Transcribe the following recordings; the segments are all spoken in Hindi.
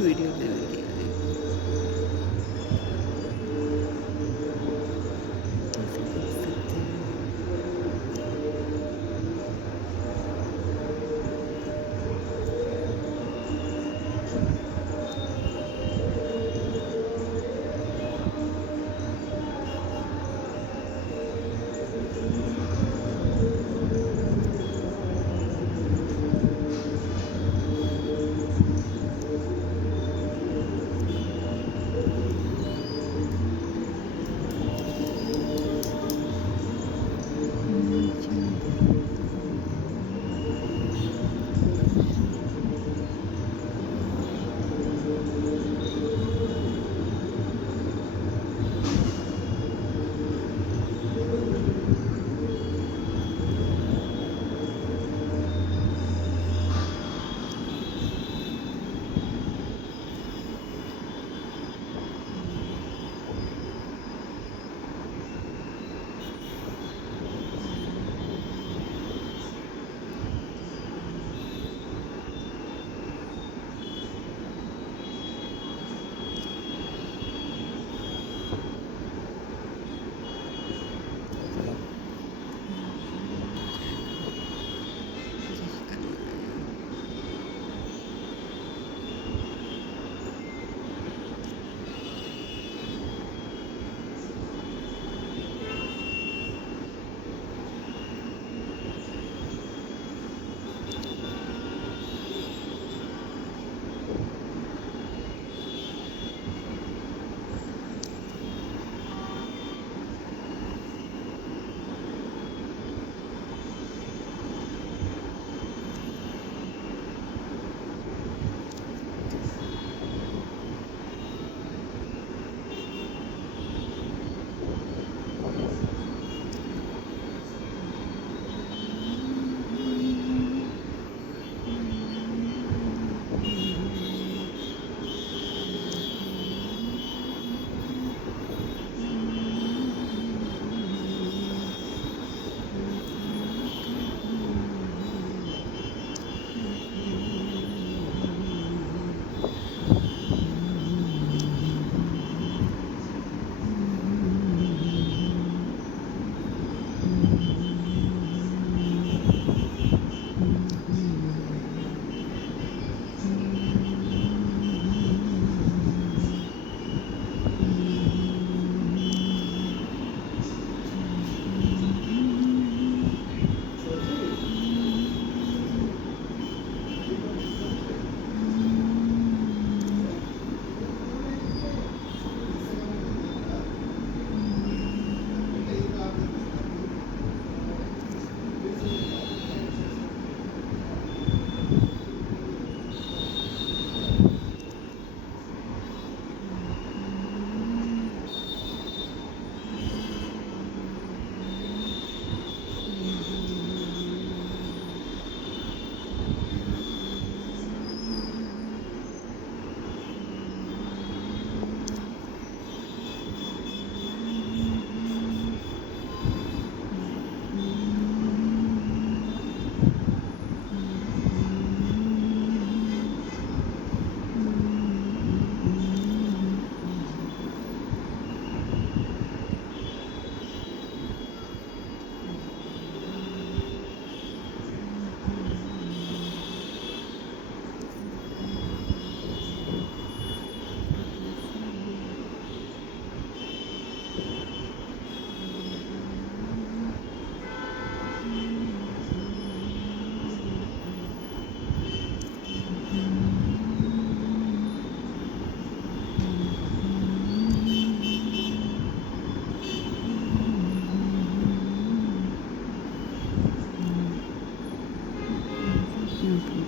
वीडियो ले लिया है। जैसे देख सकते हैं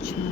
अच्छा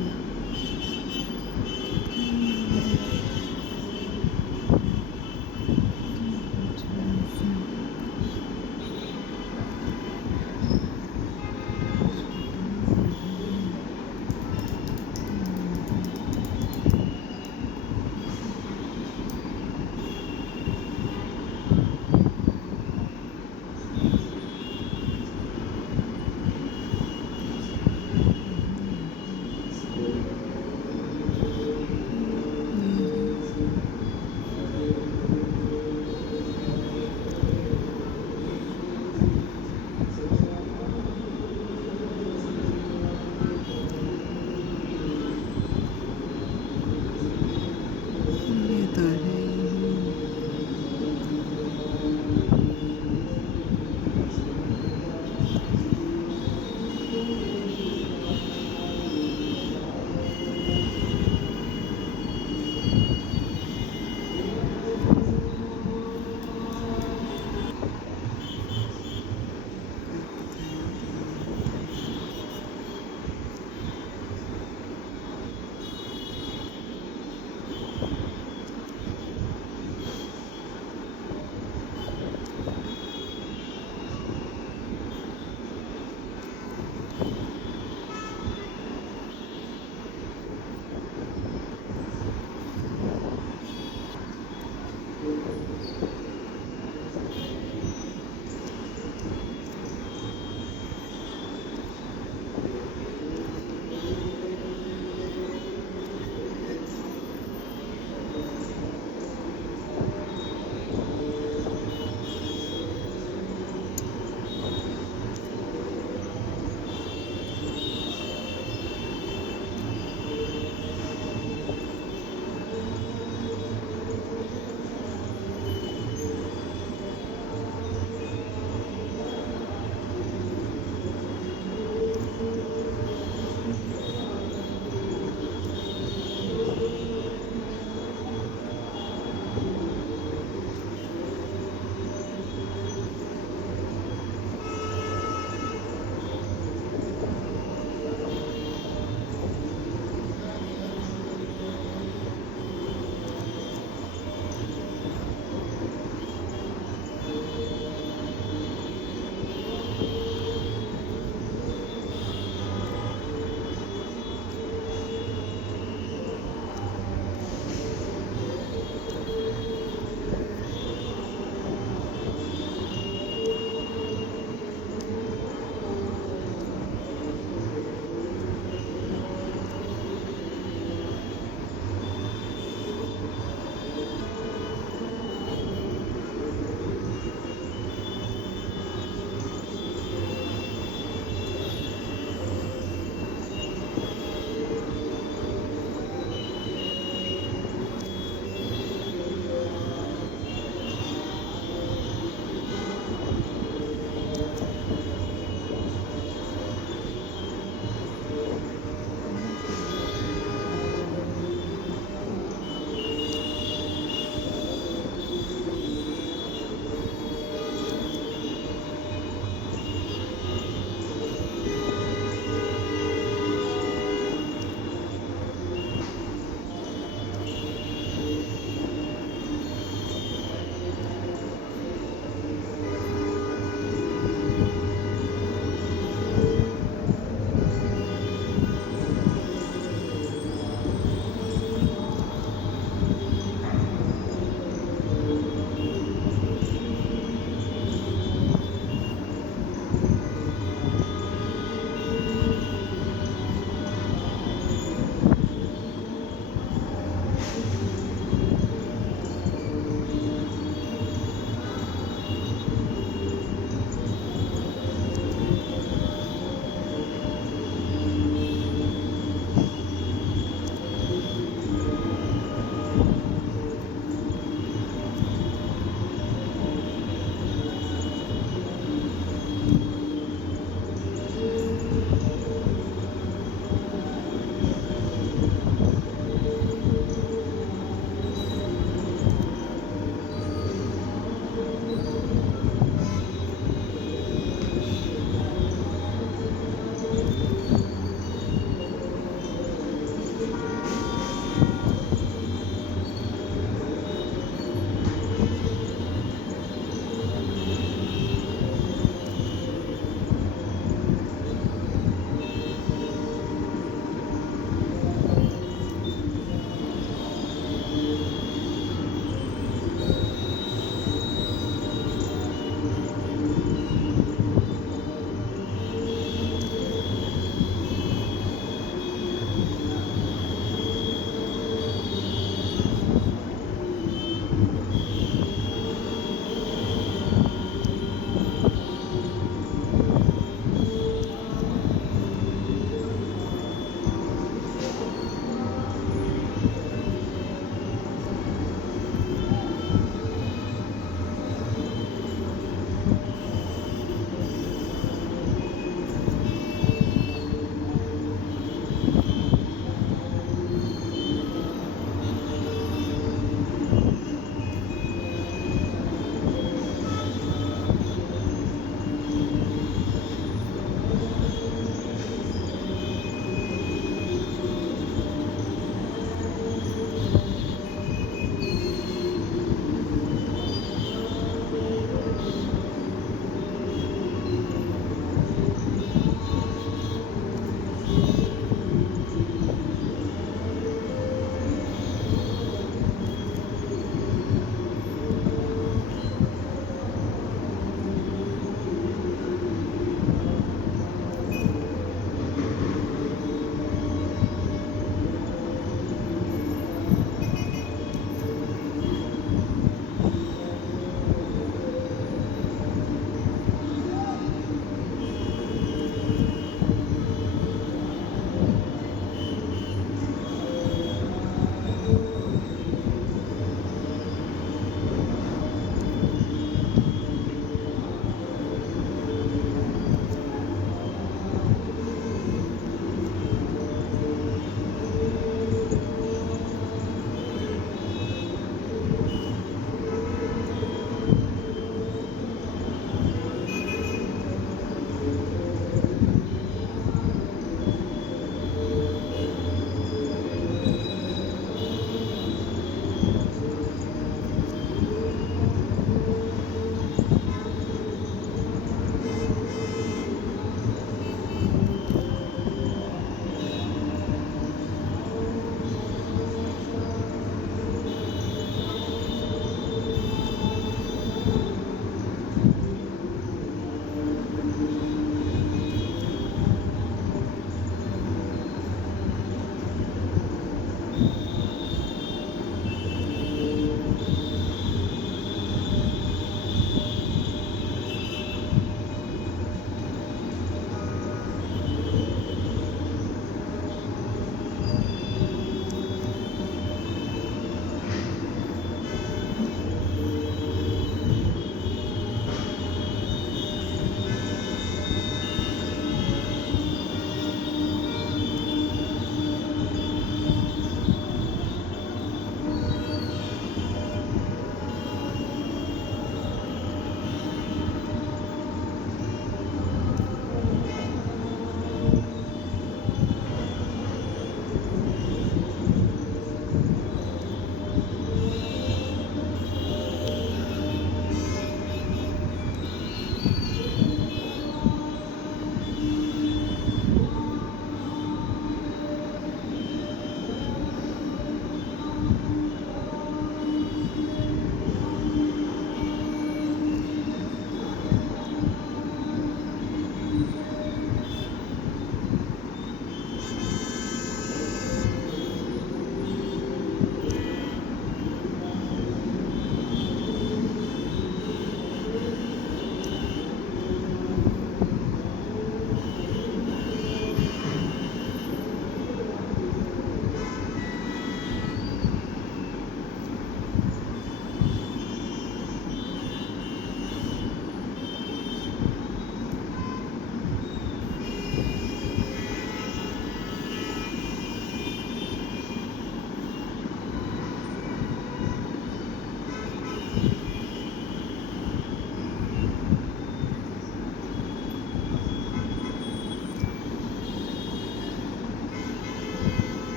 ये तो है ही।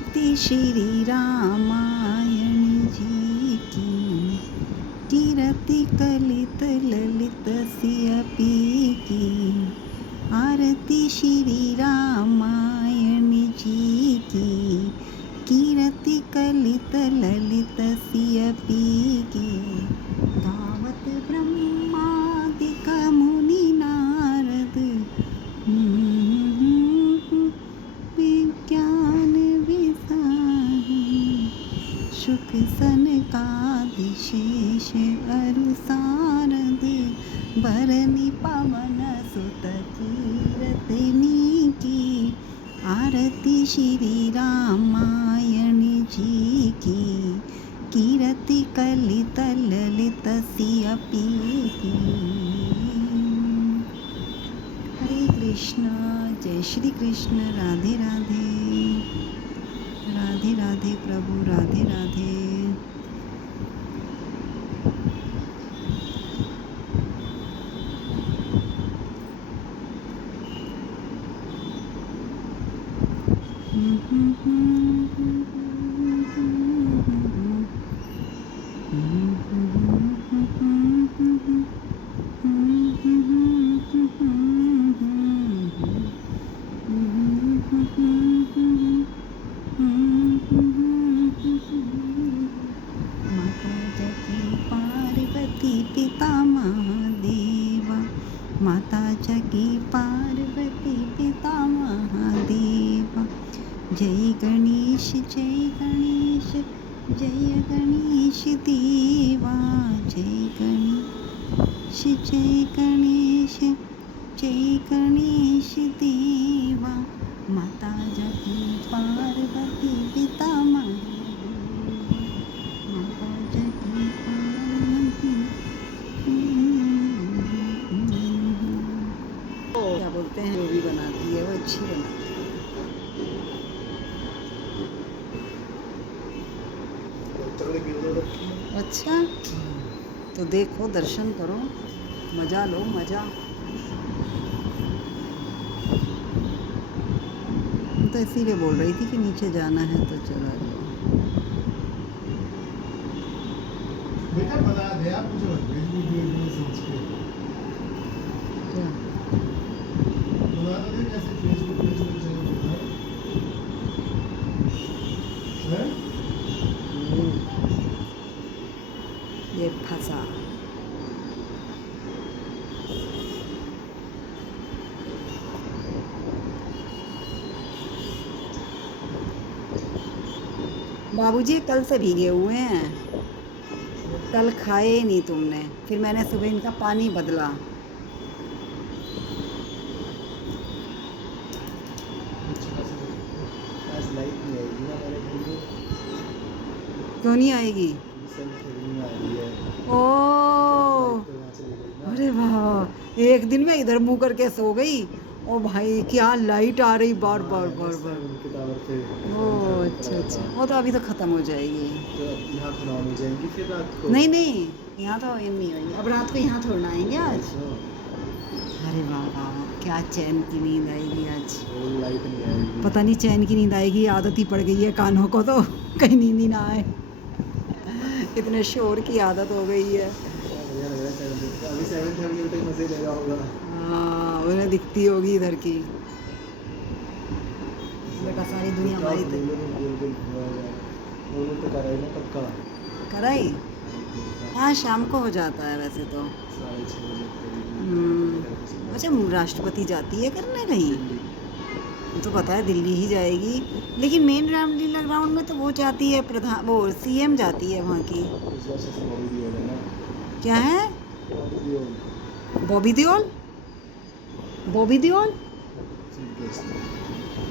आरती श्री रामायण जी की, कीरति कलित ललित सियपी की। आरती श्री रामायण जी की, कीरति कलित ललित सियपी की। गावत ब्रह्मादिक मुनि नारद, विज्ञान विसाही। शुक सनकादिशेष अरु सारद, बरनि पवन सुत कीरतनी की। आरती श्री रामायण जी की, कीरति कलित ललित सियपी की। हरे कृष्ण, जय श्री कृष्ण, राधे राधे। राधे राधे प्रभु, राधे राधे। पिता महादेवा, माता जगी पार्वती पिता महादेवा। जय गणेश जय गणेश, जय गणेश देवा। जय गणेश जय गणेश, जय गणेश देवा। माता जगी पार्वती पिता महादेवा, माता जगी पार्वती। क्या बोलते हैं, जो भी बनाती है वो अच्छी बनाती है। अच्छा, तो देखो, दर्शन करो, मज़ा लो, मज़ा। तो इसीलिए बोल रही थी कि नीचे जाना है तो चला जाओ। बेटा बना दे आप मुझे, वीडियो सोच के क्या बना दे, कैसे फेसबुक पेज पे चलेगा है। ये फंसा। बाबूजी कल से भीगे हुए हैं, कल खाए ही नहीं तुमने, फिर मैंने सुबह इनका पानी बदला। क्यों नहीं आएगी? ओ, अरे वाह, एक दिन में इधर मुंह करके सो गई। ओ भाई, क्या लाइट आ रही बार बार बार बार। ओ अच्छा अच्छा, वो तो अभी तो ख़त्म हो जाएगी। तो यहाँ खत्म हो जाएंगी फिर रात को। नहीं नहीं, यहाँ तो ये नहीं होगी, अब रात को यहाँ थोड़ा आएंगे आज। अरे वाह वाह, क्या चैन की नींद आएगी आज। लाइट नहीं आएगी, पता नहीं चैन की नींद आएगी, आदत ही पड़ गई है कानों को, तो कहीं नींद ही ना आए। इतने शोर की आदत हो गई है। अभी 7:30 तक मजे ले रहा होगा। हाँ, उन्हें दिखती होगी इधर की। बेटा सारी दुनिया हमारी तो कराई ना पक्का। कराई। हाँ, शाम को हो जाता है वैसे तो। 6:30 बजे। अच्छा, राष्ट्रपति जाती है करने कहीं? तो पता है दिल्ली ही जाएगी, लेकिन मेन रामलीला ग्राउंड में तो वो जाती है, प्रधान वो सीएम जाती है वहाँ की। क्या है? बॉबी देओल। बॉबी देओल,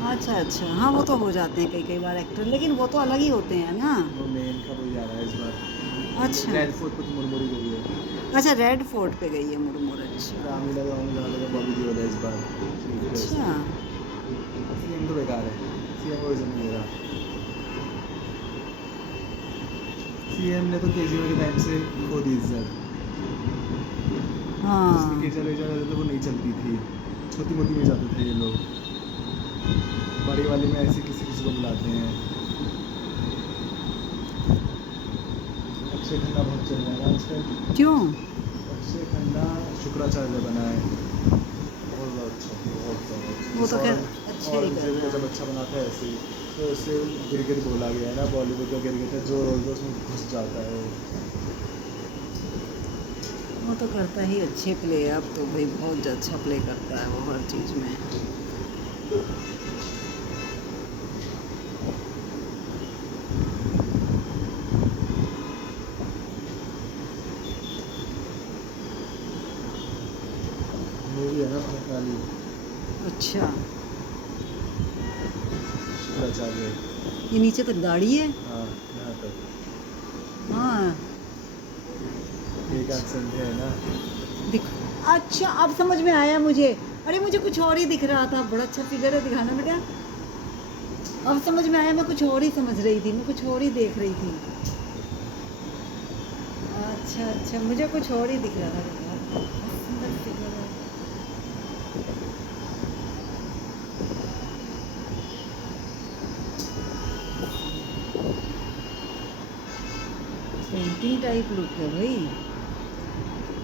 अच्छा अच्छा, हाँ वो तो हो जाते हैं कई कई बार एक्टर, लेकिन वो तो अलग ही होते हैं ना। वो मेन का वही आ रहा है इस बार। अच्छा रेड फोर्ट पे तो मुरमुरी गई है। अच्छा, रेड फोर्ट पे गई है मुरमुर। अच्छा रामलीला ग्राउंड में जाने का बॉबी देओल है इस बार। अच्छा, सीएम तो बेकार है, सीएम को इज्जत नहीं दे रहा। सीएम ने तो केजरीवाल के टाइम से खो दी इज्जत। हाँ केजरीवाल तो वो नहीं चलती थी, छोटी मोटी में जाते थे ये लोग, बड़ी वाली में ऐसे किसी किसी को बुलाते हैं। अक्षय खन्ना बहुत चल रहा है आजकल। क्यों? अक्षय खन्ना शुक्राचार्य बना है, बहुत ज़्यादा अच्छा, बहुत ज़्यादा अच्छा। वो तो खैर और अच्छे ही कर जब रहा जब है। अच्छा बनाता है ऐसे ही, तो उससे गिरगिट बोला गया है ना, बॉलीवुड का गिरगिट है, जो रोल उसमें घुस जाता है वो तो करता ही अच्छे प्ले, अब तो भाई बहुत अच्छा प्ले करता है वो हर चीज़ में। मूवी है ना अपने काली अच्छा, शुक्राचार्य। ये नीचे तक दाढ़ी है? हाँ, यहाँ तक हाँ, एक एक्सेंट है ना। दिख अच्छा, अब समझ में आया मुझे। अरे मुझे कुछ और ही दिख रहा था, बड़ा अच्छा फिगर है, दिखाना बेटा। अब समझ में आया, मैं कुछ और ही समझ रही थी, मैं कुछ और ही देख रही थी। अच्छा अच्छा, मुझे कुछ और ही दिख रहा था बेटा। बहुत सुंदर फिगर है। पेंटिंग टाइप लुक है भाई।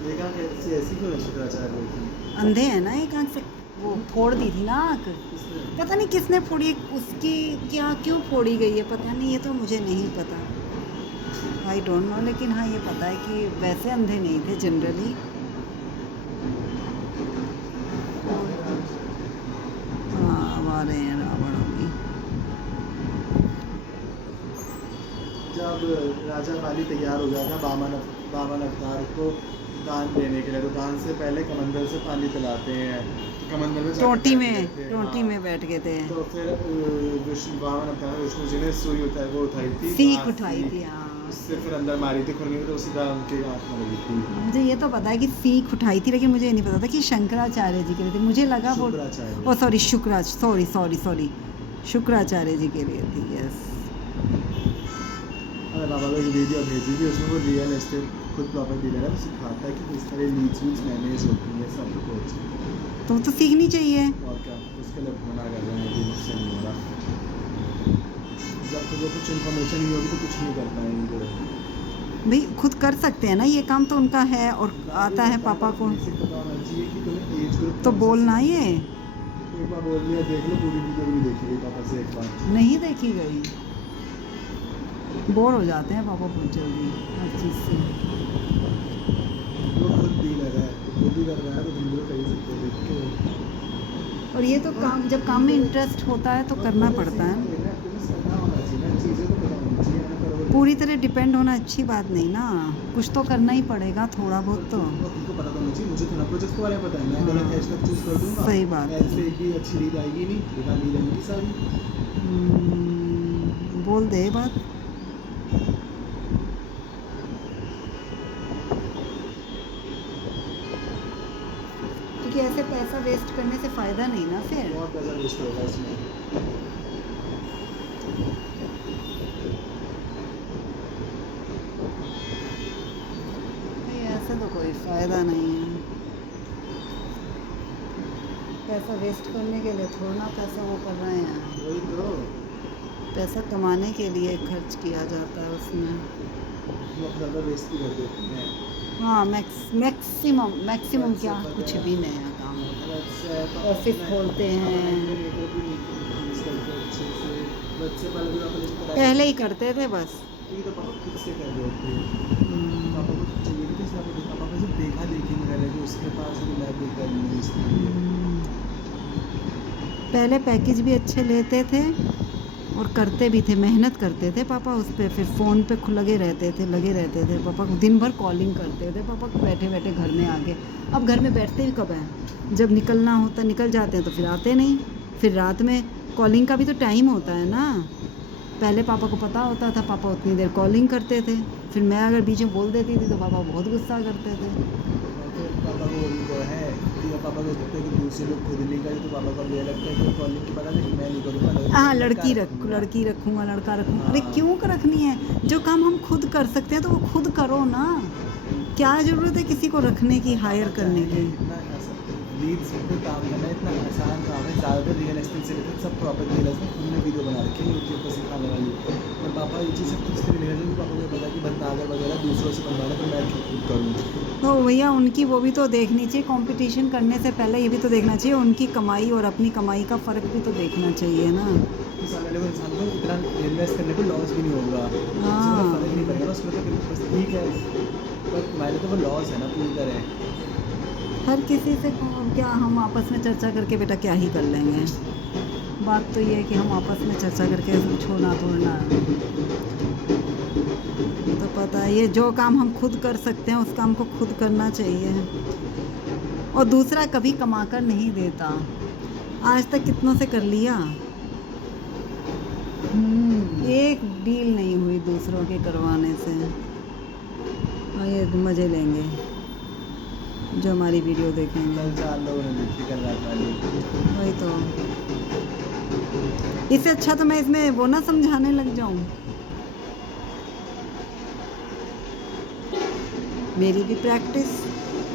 देखा कैसी ऐसी क्यों है शुक्राचार्य की? अंधे है ना एक आंख से, वो फोड़ दी थी ना आंख। किसने? पता नहीं किसने फोड़ी, उसकी क्या क्यों फोड़ी गई है पता नहीं, ये तो मुझे नहीं पता, आई डोंट नो। लेकिन हाँ ये पता है कि वैसे अंधे नहीं थे जनरली। हाँ अब आ रहे हैं रावण अभी। जब राजा बाली तैयार हो गया था बामन अवतार को दान देने के लिए, तो दान से पहले कमंडल से पानी पिलाते हैं, कमंडल में जाके टोटी बैठ में गए थे। टोटी हाँ। में बैठ गए थे। तो फिर विष्णु बामन अवतार विष्णु जी ने सुई उठाई थी, सीख बाँस उठाई की, थी, हाँ। उससे फिर अंदर मारी थी खुरनी में, तो सीधा उनके आँख में लगी थी। मुझे ये तो पता है कि सीख उठाई थी, लेकिन मुझे ये नहीं पता था कि शंकराचार्य जी के लिए थी। मुझे लगा वो, Shukracharya. Oh sorry sorry sorry sorry, Shukracharya ji के लिए थी, यस। अरे बाबा को एक वीडियो भेजी थी, उसमें वो रियल एस्टेट खुद प्रॉपर्टी ले रहा है, तो सिखाता है कि किस तरह लीड्स वीड्स मैनेज होती है सब कुछ। तो सीखनी चाहिए। और क्या, उसके लिए मना कर रहे हैं कि मुझसे नहीं हो रहा। जब तक वो कुछ इन्फॉर्मेशन नहीं होगी तो कुछ नहीं कर पाएंगे। भाई खुद कर सकते हैं ना, ये काम तो उनका है और आता है पापा को, बेसिक पता होना चाहिए कि तुम्हें एज ग्रुप तो बोलना ये एक बार बोल दिया, देख लो पूरी वीडियो भी देखी गई पापा से एक बार। नहीं देखी गई। बोर हो जाते हैं पापा बहुत जल्दी हर चीज़ से। वो खुद डीलर है, तो खुद ही कर रहा है, तो तुम लोग कर ही सकते हो देख के। और ये तो काम, जब काम में इंटरेस्ट होता है तो करना पड़ता है। करना होना चाहिए ना, चीज़ें तो पता होनी चाहिए ना, करो पूरी तरह डिपेंड होना अच्छी बात नहीं ना, कुछ तो करना ही पड़ेगा थोड़ा बहुत तो। तुमको पता तो होना चाहिए। मुझे थोड़ा प्रोजेक्ट के बारे में पता है, मैं गलत हैशटैग चूज कर दूंगा, सही बात है। ऐसे भी अच्छी रीड आएगी नहीं, बेकार रीड आएगी सारी। बोल दे बात। क्योंकि ऐसे पैसा वेस्ट करने से फ़ायदा नहीं ना फिर। बहुत पैसा वेस्ट होगा इसमें। नहीं, ऐसे तो कोई फ़ायदा नहीं है, पैसा वेस्ट करने के लिए थोड़ा ना पैसा वो कर रहे हैं, वही तो, पैसा कमाने के लिए खर्च किया जाता है उसमें। बहुत ज़्यादा वेस्ट भी कर देते हैं। हाँ मैक्सिमम क्या, कुछ भी नया काम ऑफिस खोलते हैं, पहले ही करते थे बस। तो पापा खुद से कर रहे थे। पापा को चाहिए कि पापा को जब देखा देखी में रहे, उसके पास मैं भी कर लूँगी इसलिए। पहले पैकेज भी अच्छे लेते थे और करते भी थे, मेहनत करते थे पापा उस पर, फिर फ़ोन पे लगे रहते थे पापा को, दिन भर कॉलिंग करते थे पापा को बैठे बैठे घर में आके। अब घर में बैठते भी कब हैं, जब निकलना होता निकल जाते हैं तो फिर आते नहीं, फिर रात में कॉलिंग का भी तो टाइम होता है ना। पहले पापा को पता होता था, पापा उतनी देर कॉलिंग करते थे, फिर मैं अगर बीच में बोल देती थी तो पापा बहुत गुस्सा करते थे। पापा को वो तो है कि पापा को लगता है कि दूसरे लोग खुद नहीं करे, तो पापा को ये लगता है कि कॉलिंग की पता नहीं मैं नहीं करूँगा। हाँ लड़की रखूँगा, लड़का रखूँगा। अरे क्यों रखनी है, जो काम हम खुद कर सकते हैं तो वो खुद करो ना, क्या ज़रूरत है किसी को रखने की, हायर करने की। लीड्स पे काम करना इतना आसान काम है, ज़्यादातर रियल एस्टेट से लेकर सब प्रॉपर्टी डीलर्स ने खुद ने वीडियो बना रखी है यूट्यूब पर सिखाने वाली। और पापा ये चीज़ सब किससे मिलेगा, क्योंकि पापा को पता कि बंदागर वगैरह दूसरों से बनवाना, तो मैं क्यों खुद करूँ। तो भैया उनकी वो भी तो देखनी चाहिए, कंपटीशन करने से पहले ये भी तो देखना चाहिए उनकी कमाई और अपनी कमाई का फ़र्क भी तो देखना चाहिए ना। तो सामने वाले को इंसान को इतना इन्वेस्ट करने को लॉस भी नहीं होगा, हाँ। उससे फर्क नहीं पड़ेगा उसमें, तो बस ठीक है, पर तुम्हारे तो वो लॉस है ना पूरी तरह। हर किसी से क्या हम आपस में चर्चा करके बेटा क्या ही कर लेंगे। बात तो ये है कि हम आपस में चर्चा करके छोड़ना तोड़ना तो पता है, ये जो काम हम खुद कर सकते हैं उस काम को खुद करना चाहिए। और दूसरा कभी कमा कर नहीं देता, आज तक कितनों से कर लिया। एक डील नहीं हुई दूसरों के करवाने से। और ये मज़े लेंगे जो हमारी वीडियो देखेंगे। कल 4 लोगों ने देखी कल रात वाली। वही तो, इससे अच्छा तो मैं इसमें वो ना समझाने लग जाऊं। मेरी भी प्रैक्टिस।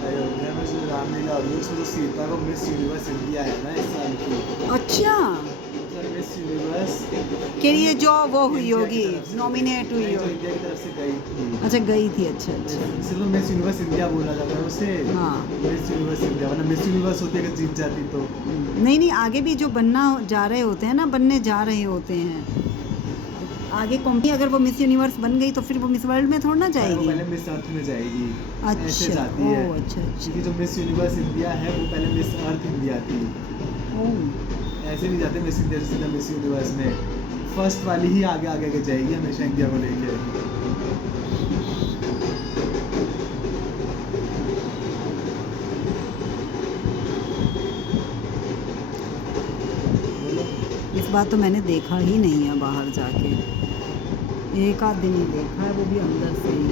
अयोध्या में जो रामलीला हो रही है उसमें जो सीता को मिस यूनिवर्स इंडिया है ना इस साल की, अच्छा, मतलब मिस यूनिवर्स कि ये जो वो हुई इंडिया की होगी, तरफ से नॉमिनेट हुई नहीं, जो होगी। इंडिया की तरफ से गई थी। अच्छा गई थी, अच्छा अच्छा। सिर्फ मिस यूनिवर्स इंडिया बोला जाता है उसे। हाँ। मिस यूनिवर्स इंडिया, वरना मिस यूनिवर्स होती अगर जीत जाती तो। नहीं नहीं, आगे भी जो बनना जा रहे होते हैं ना, बनने जा रहे होते हैं आगे कंपनी, अगर वो मिस यूनिवर्स बन गई तो फिर वो मिस वर्ल्ड में थोड़ा ना वो जाएगी। पहले मिस अर्थ में जाएगी, ऐसे अच्छा, जाती है। ओह अच्छा अच्छा। क्योंकि जो मिस यूनिवर्स इंडिया है वो पहले मिस अर्थ इंडिया थी, ओह ऐसे नहीं जाते मिस इंडिया से सीधा मिस यूनिवर्स में। फर्स्ट वाली ही आगे आगे के जाएगी हमेशा इंडिया को लेके। इस बार तो मैंने देखा ही नहीं है बाहर जाके, एक आध दिन ही देखा है, वो भी अंदर से ही,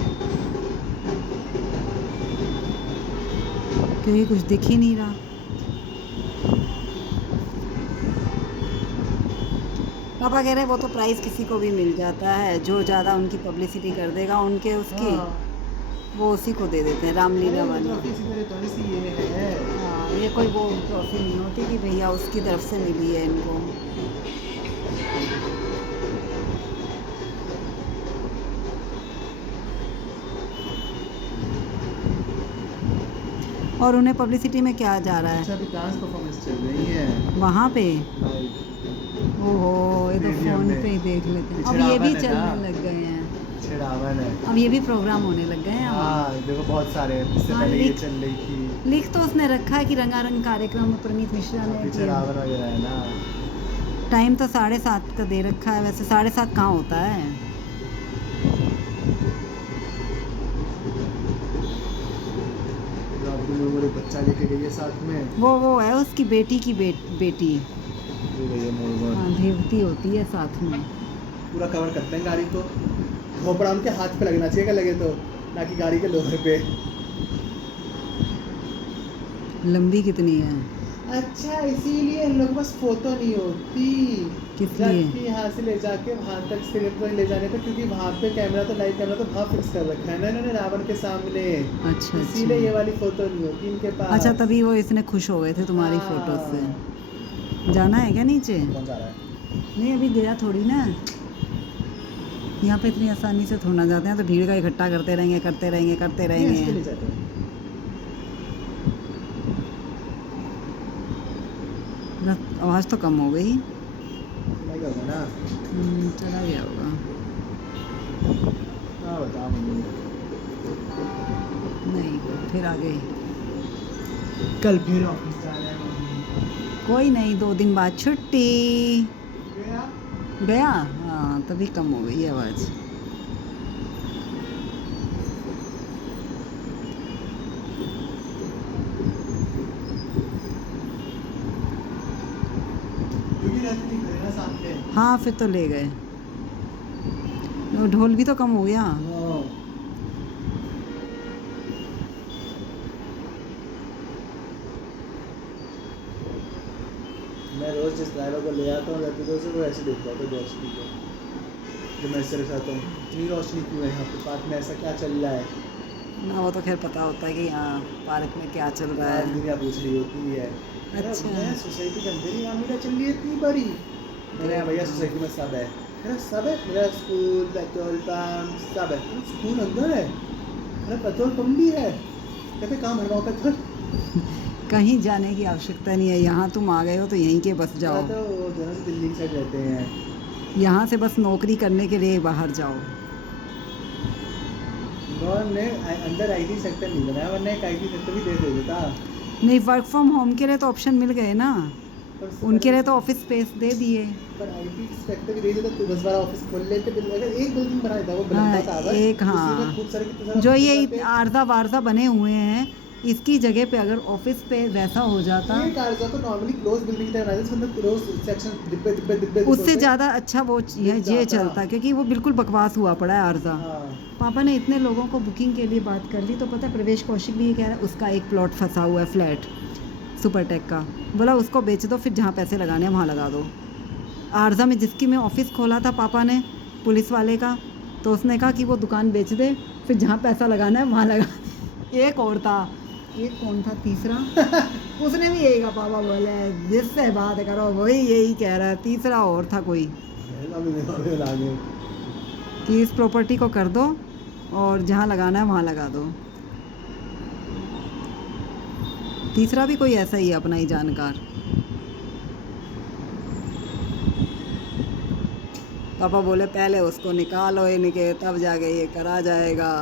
क्योंकि कुछ दिख ही नहीं रहा। पापा कह रहे हैं वो तो प्राइज़ किसी को भी मिल जाता है, जो ज़्यादा उनकी पब्लिसिटी कर देगा उनके उसकी, वो उसी को दे देते हैं रामलीला वाली। ये है हाँ, ये कोई वो ट्रॉफी नहीं होती कि भैया उसकी तरफ से मिली है इनको। और उन्हें पब्लिसिटी में क्या जा रहा अच्छा है अभी डांस परफॉर्मेंस चल रही है वहाँ पे? लाइव। ओहो, ये तो स्टेडियम फ़ोन में। पे ही देख लेते हैं। अब पीछे ये भी रावण है ना। चलने लग गए हैं, पीछे रावण है। अब ये भी प्रोग्राम होने लग गए हैं वहाँ। हाँ देखो बहुत सारे हैं, इससे हाँ, पहले ये लिख- चल रही थी। लिख तो उसने रखा है कि रंगारंग कार्यक्रम में प्रनीत मिश्रा ने पीछे किया। रावण वगैरह है ना। टाइम तो 7:30 का दे रखा है, वैसे 7:30 कहाँ होता है। मेरे बच्चा लेके गई है साथ में, वो है उसकी बेटी की बेटी। वो गई है मोर। हाँ, देवती होती है साथ में। पूरा कवर करते हैं गाड़ी को, खोपड़ा उनके हाथ पे लगना चाहिए, लगे तो ना कि गाड़ी के लोहे पे। लंबी कितनी है? अच्छा इसीलिए इन लोगों के पास फोटो नहीं होती, किस लिए? जबकि यहाँ से ले जाके वहाँ तक सिर्फ ले जाने पर, क्योंकि वहाँ पे कैमरा तो लाइव कैमरा तो वहाँ फिक्स कर रखा है ना इन्होंने रावण के सामने। अच्छा इसीलिए ये अच्छा। वाली फोटो नहीं होती इनके पास। अच्छा तभी वो इतने खुश हो गए थे तुम्हारी हाँ। फोटो से। जाना है क्या नीचे? कौन जा रहा है? नहीं अभी गया थोड़ी ना, यहाँ पे इतनी आसानी से थोड़ा जाते हैं, तो भीड़ का इकट्ठा करते रहेंगे करते रहेंगे करते नहीं, इसके रहेंगे। लिए जाते हैं। आवाज़ तो कम हो गई। नहीं होगा ना। चला गया होगा। हाँ बता मम्मी। नहीं फिर आ गई। कल फिर ऑफिस जाना है मम्मी। कोई नहीं, 2 दिन बाद छुट्टी। गया? गया? हाँ तभी कम हो गई आवाज़। क्योंकि रहती थी घर ना साथ में। हाँ फिर तो ले गए, वो ढोल भी तो कम हो गया। हाँ। मैं रोज जिस ड्राइवर को ले आता हूँ रैपिडो से, वो ऐसे देखता हूँ रोशनी को, जब मैं इससे आता हूँ इतनी रोशनी क्यों है यहाँ पे, पार्क में ऐसा क्या चल रहा है ना वो तो खैर पता होता है कि यहाँ पार्क में क्या चल रहा है। दुनिया पूछ रही होती है। अच्छा। सोसाइटी के अंदर ही रामलीला चल रही है इतनी बड़ी। मैंने भैया सोसाइटी में सब है। मेरा सब है, मेरा स्कूल, पेट्रोल पंप सब है। स्कूल अंदर है, मेरा पेट्रोल पंप भी है। कहते कहाँ भरवाओ पेट्रोल? कहीं जाने की आवश्यकता नहीं है, यहाँ तुम आ गए हो तो यहीं के बस जाओ। तो वो जो है ना दिल्ली साइड रहते हैं, यहाँ से बस नौकरी करने के लिए बाहर जाओ। गवर्नमेंट ने अंदर आईटी सेक्टर नहीं बनाया, वरना एक आईटी सेक्टर भी दे देता। नहीं, वर्क फ्रॉम होम के लिए तो ऑप्शन मिल गए ना, उनके लिए तो ऑफिस स्पेस दे दिए। पर आईटी सेक्टर भी दे देता तो 10-12 ऑफिस खोल लेते। अगर एक बिल्डिंग बना देता वो हाँ, बनता था, अगर एक उसी हाँ में खूब सारे कितने सारे जो ऑफिस ये बनते। आर्जा वार्जा बने हुए हैं, इसकी जगह पे अगर ऑफिस पे वैसा हो जाता, ये कारजा तो नॉर्मली क्लोज बिल्डिंग टाइप है, इसके अंदर क्लोज सेक्शन डिब्बे डिब्बे डिब्बे उससे ज़्यादा अच्छा वो ये जाता। चलता, क्योंकि वो बिल्कुल बकवास हुआ पड़ा है आर्जा। हाँ। पापा ने इतने लोगों को बुकिंग के लिए बात कर ली तो पता है प्रवेश कौशिक भी ये कह रहा है उसका एक प्लॉट फंसा हुआ है फ्लैट सुपरटेक का, बोला उसको बेच दो, फिर जहाँ पैसे लगाने हैं वहाँ लगा दो। आर्जा में जिसकी मैं ऑफिस खोला था पापा ने पुलिस वाले का, तो उसने कहा कि वो दुकान बेच दे, फिर जहाँ पैसा लगाना है वहाँ लगा दे। एक और था, एक कौन था तीसरा? उसने भी यही कहा, पापा बोले जिससे बात करो वही यही कह रहा है। तीसरा और था कोई कि इस प्रॉपर्टी को कर दो और जहाँ लगाना है वहाँ लगा दो। तीसरा भी कोई ऐसा ही है अपना ही जानकार। पापा बोले पहले उसको निकालो इनके, तब जाके ये करा जाएगा।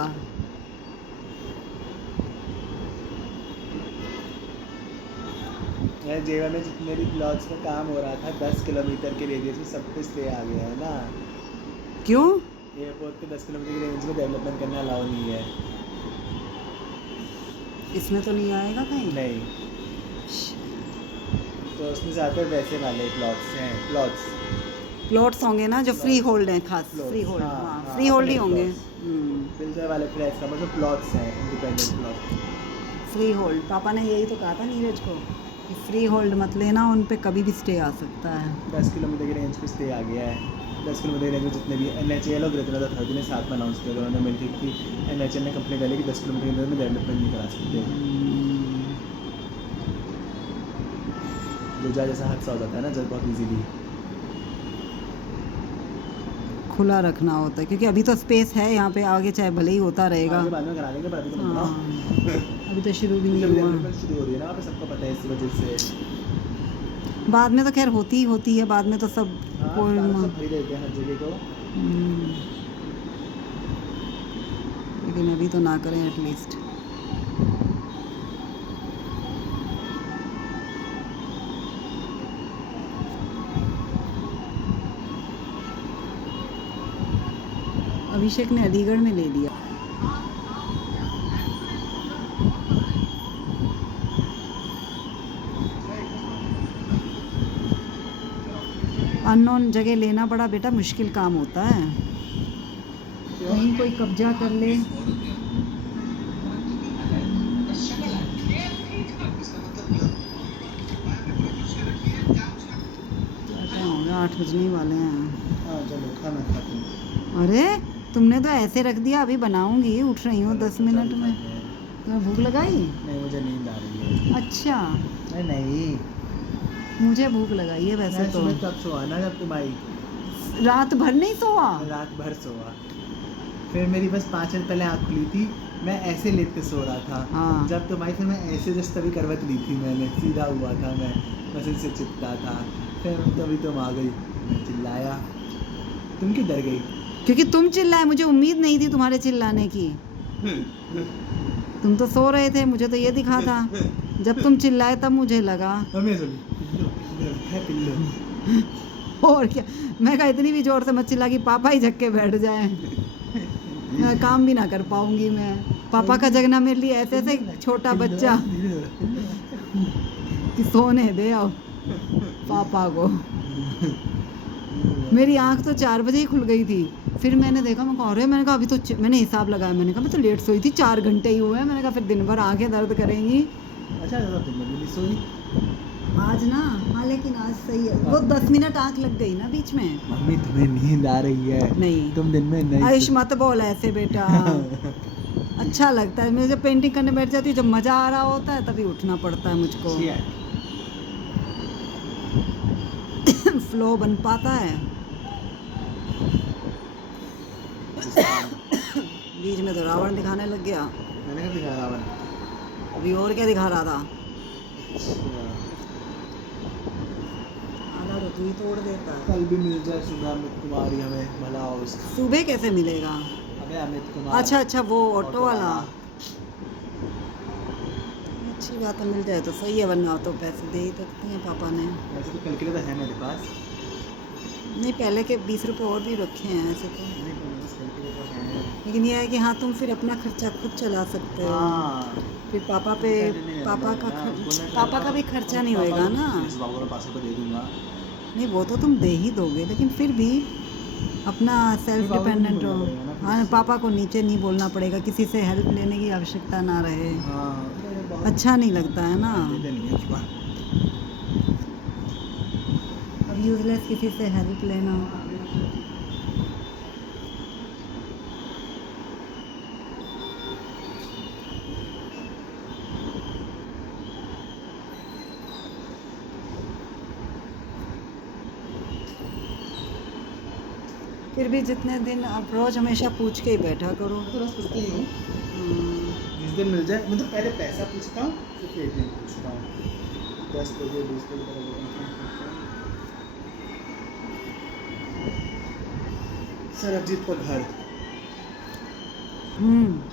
जेवा में जितने भी प्लॉट्स में काम हो रहा था 10 किलोमीटर के रेडियस में सब कुछ ले आ गया है ना। क्यों? एयरपोर्ट के 10 किलोमीटर की रेंज में डेवलपमेंट करना अलाउ नहीं है। इसमें तो नहीं आएगा कहीं? नहीं, तो उसमें ज़्यादातर वैसे वाले प्लॉट्स हैं। प्लॉट्स होंगे ना जो फ्री होल्ड हैं, खास Plots, फ्री होल्ड। हाँ, हाँ, हाँ, फ्री होल्ड ही अपने होंगे। plots। बिल्डर वाले फ्लैट्स का मतलब प्लॉट्स हैं, इंडिपेंडेंट प्लॉट। फ्री होल्ड, पापा ने यही तो कहा था नीरज को कि फ्री होल्ड मत लेना, उन पे कभी भी स्टे आ सकता है। 10 किलोमीटर की रेंज पे स्टे आ गया है। 10 किलोमीटर की रेंज में जितने भी NHAL और ग्रेटर अथॉरिटी ने साथ में अनाउंस किया, उन्होंने मिलकर कि NHAL ने कंप्लेंट डाली कि 10 किलोमीटर के अंदर में डेवलपमेंट नहीं करा सकते। दूजा जैसा हादसा हो जाता है ना जब बहुत ईजीली खुला रखना होता है, क्योंकि अभी तो स्पेस है यहाँ पे, आगे चाहे भले ही होता रहेगा। आगे बाद में करा लेंगे, पर अभी तो मत हाँ, बनाओ। अभी तो शुरू भी जब नहीं हुआ। डेवलपमेंट शुरू हो रही है ना वहाँ पे, सबको पता है इस वजह से। बाद में तो खैर होती ही होती है, बाद में तो सब हाँ, कोई सब भरी देते हैं हर जगह को। लेकिन अभी तो ना करें एटलीस्ट। अभिषेक ने अलीगढ़ में ले लिया। अननोन जगह लेना बड़ा बेटा मुश्किल काम होता है, कहीं कोई कब्जा कर ले। क्या होगा, 8 बजने वाले हैं। हाँ चलो खाना खाते हैं। अरे तुमने तो ऐसे रख दिया, अभी बनाऊंगी, उठ रही हूँ 10 मिनट में। तुम्हें भूख लगाई? नहीं, मुझे नींद आ रही है। अच्छा, नहीं, मुझे भूख लगाई है वैसे तो। सुबह तब सोआ ना जब तुम आई। रात भर नहीं सोआ? रात भर सोआ, फिर मेरी बस 5 मिनट पहले आँख खुली थी, मैं ऐसे लेट के सो रहा था। हाँ। जब तुम आई फिर मैं ऐसे जस्ट तभी करवट ली थी, मैंने सीधा हुआ था, मैं मशीन से चिपटा था। फिर तभी तुम आ गई, मैं चिल्लाया, तुम क्यों डर गई? क्योंकि तुम चिल्लाए, मुझे उम्मीद नहीं थी तुम्हारे चिल्लाने की। तुम तो सो रहे थे, मुझे तो ये दिखा था। जब तुम चिल्लाए तब मुझे लगा। मम्मी सुनी, पिल्लो है पिल्लो। और क्या, मैं कहा इतनी भी जोर से मत चिल्ला कि पापा ही झक के बैठ जाए, मैं काम भी ना कर पाऊंगी। मैं पापा का जगना मेरे लिए ऐसे ऐसे छोटा बच्चा कि सोने दे आओ पापा को। मेरी आंख तो 4 बजे ही खुल गई थी। फिर मैंने देखा, मैं कहा अरे, मैंने कहा अभी तो मैंने हिसाब लगाया, मैंने कहा मैं तो लेट सोई थी, 4 घंटे ही हुए हैं। मैंने कहा फिर दिन भर आंखें दर्द करेंगी। अच्छा तुम नहीं सोई आज ना? हाँ लेकिन आज सही है, वो 10 मिनट आंख लग गई ना बीच में। मम्मी तुम्हें नींद आ रही है? नहीं, तुम दिन में नहीं। आयुष मत बोल ऐसे बेटा। अच्छा लगता है, मैं जब पेंटिंग करने बैठ जाती हूँ, जब मज़ा आ रहा होता है तभी उठना पड़ता है मुझको। फ्लो बन पाता है। बीच में तो रावण दिखाने लग गया। मैंने कब दिखाया रावण? अभी और क्या दिखा रहा था? अच्छा, आधा तो तू ही तोड़ देता है। कल भी मिल जाए सुबह अमित कुमार ही हमें, भला हो उसका। सुबह कैसे मिलेगा? अबे अमित कुमार। अच्छा अच्छा, वो ऑटो वाला। अच्छी बात है, मिल जाए तो सही है, वरना तो पैसे दे ही सकते हैं पापा ने। वैसे तो कल के लिए तो है मेरे पास। नहीं, पहले के 20 रुपए और भी रखे हैं ऐसे तो। नहीं तो बस कल के लिए तो है। लेकिन यह है कि हाँ, तुम फिर अपना खर्चा खुद चला सकते हो। हाँ, फिर पापा पे पापा का भी खर्चा नहीं होएगा ना। इस बाबू के पास को दे दूंगा। नहीं, वो तो तुम दे ही दोगे, लेकिन फिर भी अपना सेल्फ पापा को नहीं डिपेंडेंट हो। बोलना पड़ेगा ना फिर हाँ, उससे। पापा को नीचे नहीं बोलना पड़ेगा, किसी से हेल्प लेने की आवश्यकता ना रहे। हाँ, अच्छा नहीं लगता है ना। नहीं है जुबान। अब यूजलेस किसी से हेल्प लेना। फिर भी जितने दिन अप्रोच हमेशा पूछ के ही बैठा करो। तो बस पूछते ही हूँ, जिस दिन मिल जाए। मतलब पहले पैसा पूछता हूँ, फिर पेटीएम पूछता हूँ। 10 बजे 20 बजे सरबजीत का घर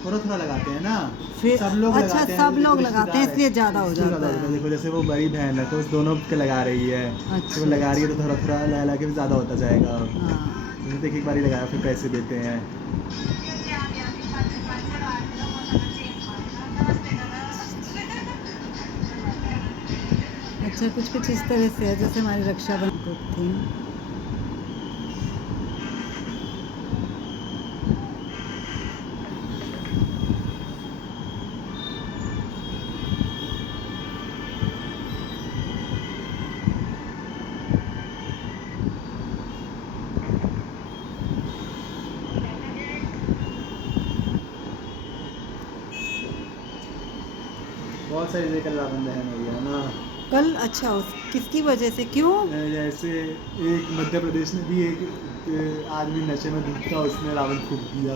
थोड़ा थोड़ा लगाते हैं ना। फिर सब लोग अच्छा, लगाते हैं, सब लोग रिश्तेदार लगाते हैं, इसलिए है। ज़्यादा हो इसलिए जाता होता है। देखो, जैसे वो बड़ी बहन है तो उस दोनों के लगा रही है। अच्छा, तो वो लगा रही है तो थोड़ा थोड़ा लगा लगा के भी ज़्यादा होता जाएगा। हाँ। जैसे एक बार ही लगाया, फिर पैसे देते हैं। अच्छा, कुछ कुछ इस तरह से है जैसे हमारी रक्षाबंधन थी। बहुत सारी जगह कल रावण दहन हो गया ना कल? अच्छा, किसकी वजह से, क्यों? जैसे एक मध्य प्रदेश में भी एक आदमी नशे में धुत था, उसने रावण फूंक दिया।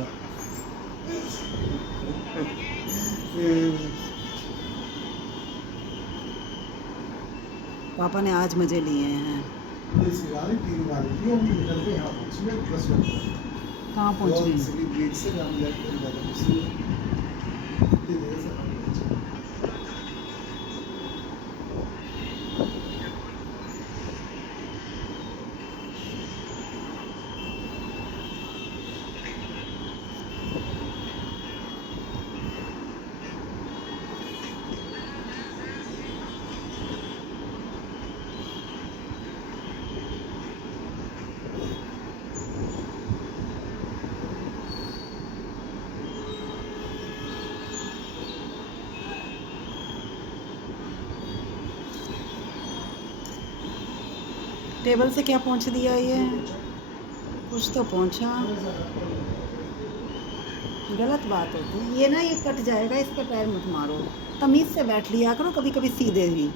पापा ने आज मजे लिए हैं। कहाँ पहुँच गई? टेबल से क्या पहुँच दिया ये? कुछ तो पहुँचा। गलत बात होती है ये ना, ये कट जाएगा, इसका पैर मत मारो। तमीज़ से बैठ लिया करो, कभी कभी सीधे भी।